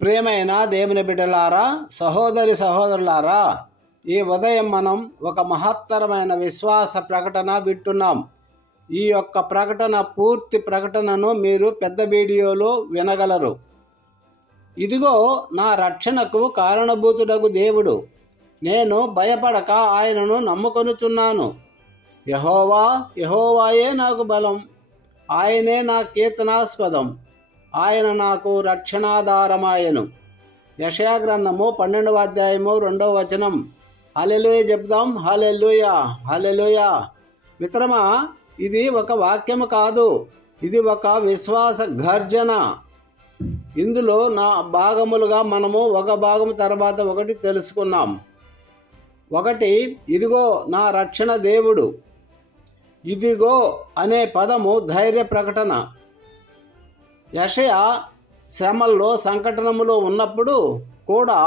ప్రియమైన దేవుని బిడ్డలారా, సహోదరి సహోదరులారా, ఈ ఉదయం మనం ఒక మహత్తరమైన విశ్వాస ప్రకటన వింటున్నాం. ఈ యొక్క ప్రకటన పూర్తి ప్రకటనను మీరు పెద్ద వీడియోలో వినగలరు. ఇదిగో నా రక్షణకు కారణభూతుడగు దేవుడు, నేను భయపడక ఆయనను నమ్ముకొనుచున్నాను. యెహోవా, యెహోవాయే నాకు బలం, ఆయనే నా కీర్తనాస్పదం, ఆయన నాకు రక్షణాధారమాయను. యెషయా గ్రంథము 12వ అధ్యాయము 2వ వచనం. హల్లెలూయా చెప్దాం. హల్లెలూయా, హల్లెలూయా. మిత్రమా, ఇది ఒక వాక్యము కాదు, ఇది ఒక విశ్వాస గర్జన. ఇందులో నా భాగములుగా మనము ఒక భాగము తర్వాత ఒకటి తెలుసుకున్నాం. ఒకటి, ఇదిగో నా రక్షణ దేవుడు. ఇదిగో అనే పదము ధైర్య ప్రకటన. యెషయా శ్రమల్లో సంకటనములో ఉన్నప్పుడు కూడా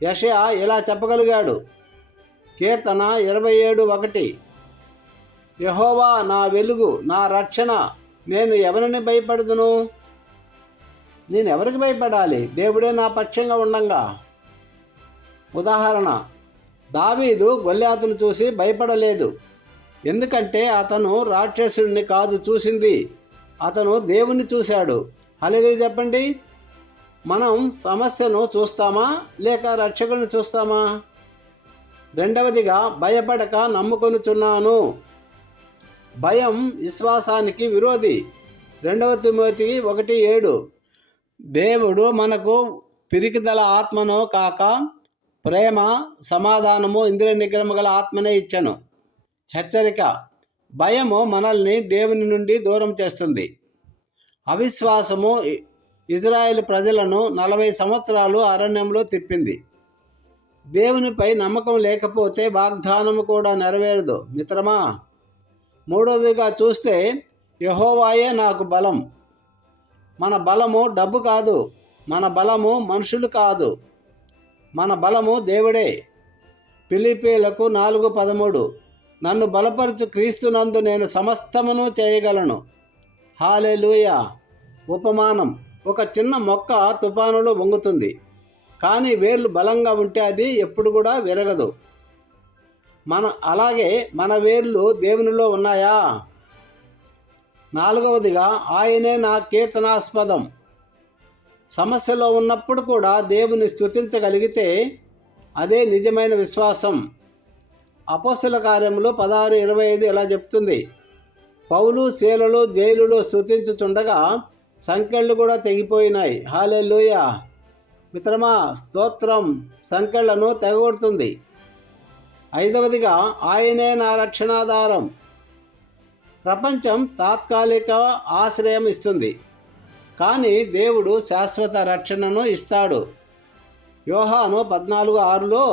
యెషయా ఇలా చెప్పగలిగాడు. కీర్తన 27:1, యెహోవా నా వెలుగు, నా రక్షణ, నేను ఎవరిని భయపడదును? నేను ఎవరికి భయపడాలి? దేవుడే నా పక్షంగా ఉండంగా. ఉదాహరణ, దావీదు గొల్యాతును చూసి భయపడలేదు. ఎందుకంటే అతను రాక్షసుడిని కాదు చూసింది, అతను దేవుణ్ణి చూశాడు. హల్లెలూయా చెప్పండి. మనం సమస్యను చూస్తామా లేక రక్షకుని చూస్తామా? రెండవదిగా, భయపడక నమ్ముకొనుచున్నాను. భయం విశ్వాసానికి విరోధి. 2 తిమోతి 1:7, దేవుడు మనకు పిరికిదల ఆత్మను కాక ప్రేమ, సమాధానము, ఇంద్రియ నిగ్రహము గల ఆత్మనే ఇచ్చెను. హెచ్చరిక, భయము మనల్ని దేవుని నుండి దూరం చేస్తుంది. అవిశ్వాసము ఇజ్రాయేలు ప్రజలను 40 సంవత్సరాలు అరణ్యంలో తిప్పింది. దేవునిపై నమ్మకం లేకపోతే వాగ్దానము కూడా నెరవేరదు. మిత్రమా, మూడవదిగా చూస్తే, యెహోవాయే నాకు బలం. మన బలము డబ్బు కాదు, మన బలము మనుషులు కాదు, మన బలము దేవుడే. ఫిలిప్పీయులకు 4:13, నన్ను బలపరచు క్రీస్తునందు నేను సమస్తమును చేయగలను. హల్లెలూయా. ఉపమానం, ఒక చిన్న మొక్క తుఫానులో వంగుతుంది, కానీ వేర్లు బలంగా ఉంటే అది ఎప్పుడు కూడా విరగదు. అలాగే మన వేర్లు దేవునిలో ఉన్నాయా? నాలుగవదిగా, ఆయనే నా కీర్తనాస్పదం. సమస్యలో ఉన్నప్పుడు కూడా దేవుని స్తుతించగలిగితే అదే నిజమైన విశ్వాసం. అపోస్తల కార్యములు 16:25 ఇలా చెప్తుంది, పౌలు శీలలు జైలులో స్తుతించుచుండగా సంకెళ్ళు కూడా తెగిపోయినాయి. హల్లెలూయా. మిత్రమా, స్తోత్రం సంకెళ్లను తెగగొడుతుంది. ఐదవదిగా, ఆయనే నా రక్షణాధారం. ప్రపంచం తాత్కాలిక ఆశ్రయం ఇస్తుంది, కానీ దేవుడు శాశ్వత రక్షణను ఇస్తాడు. యోహాను 14:6లో,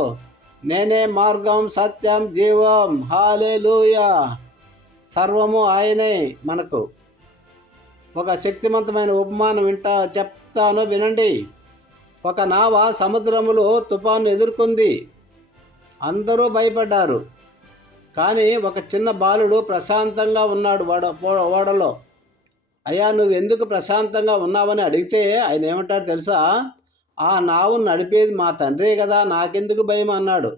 నేనే మార్గం, సత్యం, జీవం. హల్లెలూయా. సర్వము ఆయనే మనకు. ఒక శక్తివంతమైన ఉపమానం చెప్తాను వినండి. ఒక నావ సముద్రములో తుఫాను ఎదుర్కొంది. అందరూ భయపడ్డారు, కానీ ఒక చిన్న బాలుడు ప్రశాంతంగా ఉన్నాడు ఓడలో. అయ్యా, నువ్వు ఎందుకు ప్రశాంతంగా ఉన్నావని అడిగితే ఆయన ఏమంటాడు తెలుసా? ఆ నావును నడిపేది మా తండ్రే కదా, నాకెందుకు భయం అన్నాడు.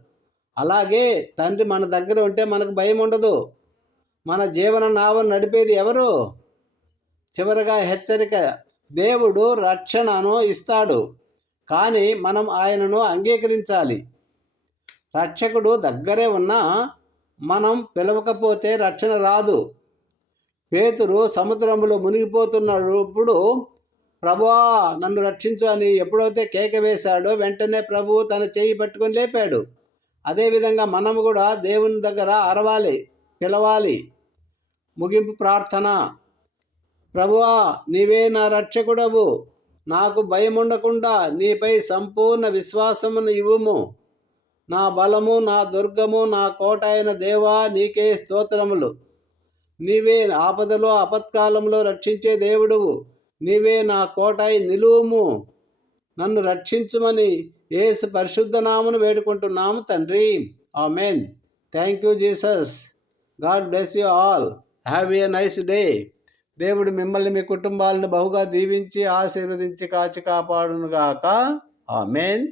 అలాగే తండ్రి మన దగ్గర ఉంటే మనకు భయం ఉండదు. మన జీవన నావను నడిపేది ఎవరు? చివరగా హెచ్చరిక, దేవుడు రక్షణను ఇస్తాడు, కానీ మనం ఆయనను అంగీకరించాలి. రక్షకుడు దగ్గరే ఉన్నా మనం పిలవకపోతే రక్షణ రాదు. పేతురు సముద్రంలో మునిగిపోతున్నప్పుడు ప్రభువా నన్ను రక్షించు అని ఎప్పుడైతే కేక వేశాడో వెంటనే ప్రభువు తన చేయి పట్టుకొని లేపాడు. అదేవిధంగా మనము కూడా దేవుని దగ్గర అరవాలి, పిలవాలి. ముగింపు ప్రార్థన. ప్రభువా, నీవే నా రక్షకుడవు, నాకు భయం ఉండకుండా నీపై సంపూర్ణ విశ్వాసమును ఇవ్వుము. నా బలము, నా దుర్గము, నా కోట అయిన దేవా, నీకే స్తోత్రములు. నీవే ఆపదలో ఆపత్కాలంలో రక్షించే దేవుడువు. నీవే నా కోటై నిలువుము. నన్ను రక్షించుమని యేసు పరిశుద్ధ నామమున వేడుకుంటున్నాము తండ్రి. Amen. Thank you Jesus. God bless you all. Have a nice day. దేవుడు మిమ్మల్ని మీ కుటుంబాలను బహుగా దీవించి ఆశీర్వదించి కాచి కాపాడునుగాక. ఆమేన్.